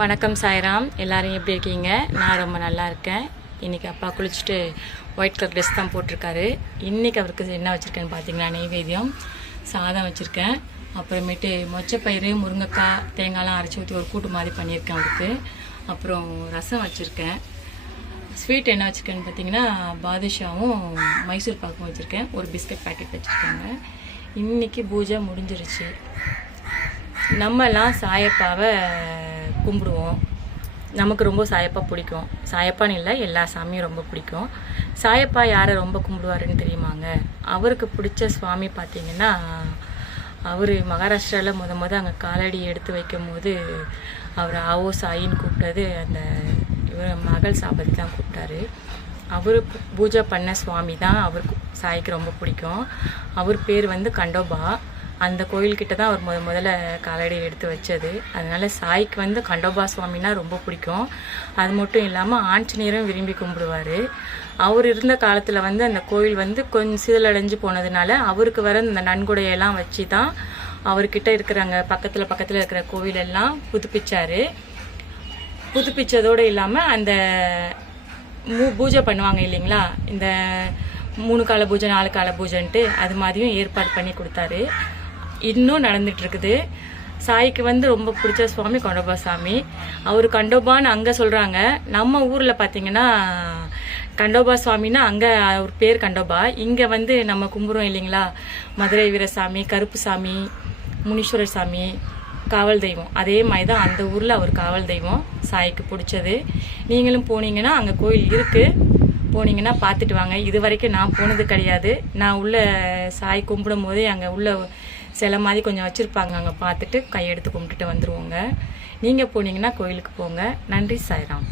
வணக்கம் சாய்ராம். எல்லாரும் எப்படி இருக்கீங்க? நான் ரொம்ப நல்லா இருக்கேன். இன்றைக்கி அப்பா குளிச்சுட்டு ஒயிட் கலர் ட்ரெஸ் தான் போட்டிருக்காரு. இன்றைக்கி அவருக்கு என்ன வச்சுருக்கேன்னு பார்த்தீங்கன்னா, நெய்வேத்தியம் சாதம் வச்சுருக்கேன். அப்புறமேட்டு மொச்சப்பயிறு, முருங்கைக்காய், தேங்காய்லாம் அரைச்சி ஊற்றி ஒரு கூட்டு மாதிரி பண்ணியிருக்கேன் அவருக்கு. அப்புறம் ரசம் வச்சுருக்கேன். ஸ்வீட் என்ன வச்சுருக்கேன்னு பார்த்தீங்கன்னா, பாதுஷாவும் மைசூர் பாக்கும் வச்சுருக்கேன். ஒரு பிஸ்கட் பேக்கெட் வச்சுருக்காங்க. இன்றைக்கி பூஜை முடிஞ்சிருச்சு. நம்மலாம் சாயப்பாவை கும்பிடுவோம். நமக்கு ரொம்ப சாயப்பா பிடிக்கும். சாயப்பான்னு இல்லை, எல்லா சாமியும் ரொம்ப பிடிக்கும். சாயப்பா யாரை ரொம்ப கும்பிடுவாருன்னு தெரியுமாங்க? அவருக்கு பிடிச்ச சுவாமி பார்த்தீங்கன்னா, அவர் மகாராஷ்டிராவில் முத அங்கே காலடி எடுத்து வைக்கும் போது அவர் ஆவோ சாயின்னு கூப்பிட்டது அந்த இவர் மகள் சாபதி தான் கூப்பிட்டாரு. அவர் பூஜை பண்ண சுவாமி தான் அவருக்கு சாய்க்கு ரொம்ப பிடிக்கும். அவர் பேர் வந்து கண்டோபா. அந்த கோயில்கிட்ட தான் அவர் முதல்ல காலடி எடுத்து வச்சது. அதனால் சாய்க்கு வந்து கண்டோபா சுவாமினா ரொம்ப பிடிக்கும். அது மட்டும் இல்லாமல் ஆஞ்சநேயரும் விரும்பி கும்பிடுவார். அவர் இருந்த காலத்தில் வந்து அந்த கோயில் வந்து கொஞ்சம் சிதலடைஞ்சு போனதுனால அவருக்கு வர இந்த நன்கொடையெல்லாம் வச்சு தான் அவர்கிட்ட இருக்கிறாங்க பக்கத்தில் இருக்கிற கோவிலெல்லாம் புதுப்பிச்சார். புதுப்பிச்சதோடு இல்லாமல் அந்த பூஜை பண்ணுவாங்க இல்லைங்களா, இந்த 3 கால பூஜை 4 கால பூஜைன்ட்டு அது மாதிரியும் ஏற்பாடு பண்ணி கொடுத்தாரு. இன்னும் நடந்துட்டுருக்குது. சாய்க்கு வந்து ரொம்ப பிடிச்ச சுவாமி கண்டோபா சாமி. அவர் கண்டோபான்னு அங்கே சொல்கிறாங்க. நம்ம ஊரில் பார்த்தீங்கன்னா கண்டோபா சுவாமின்னா அங்கே அவர் பேர் கண்டோபா. இங்கே வந்து நம்ம கும்பிட்றோம் இல்லைங்களா, மதுரை வீரசாமி, கருப்பு சாமி, முனீஸ்வரர் சாமி, காவல் தெய்வம். அதே மாதிரி தான் அந்த ஊரில் அவர் காவல் தெய்வம் சாய்க்கு பிடிச்சது. நீங்களும் போனீங்கன்னா அங்கே கோயில் இருக்குது, போனீங்கன்னா பார்த்துட்டு வாங்க. இது வரைக்கும் நான் போனது கிடையாது. நான் உள்ள சாய் கும்பிடும் போதே அங்கே உள்ள சிலை மாதிரி கொஞ்சம் வச்சுருப்பாங்க, அங்கே பார்த்துட்டு கையெடுத்து கும்பிட்டுட்டு வந்துடுவோங்க. நீங்கள் போனீங்கன்னா கோயிலுக்கு போங்க. நன்றி சாய்ராம்.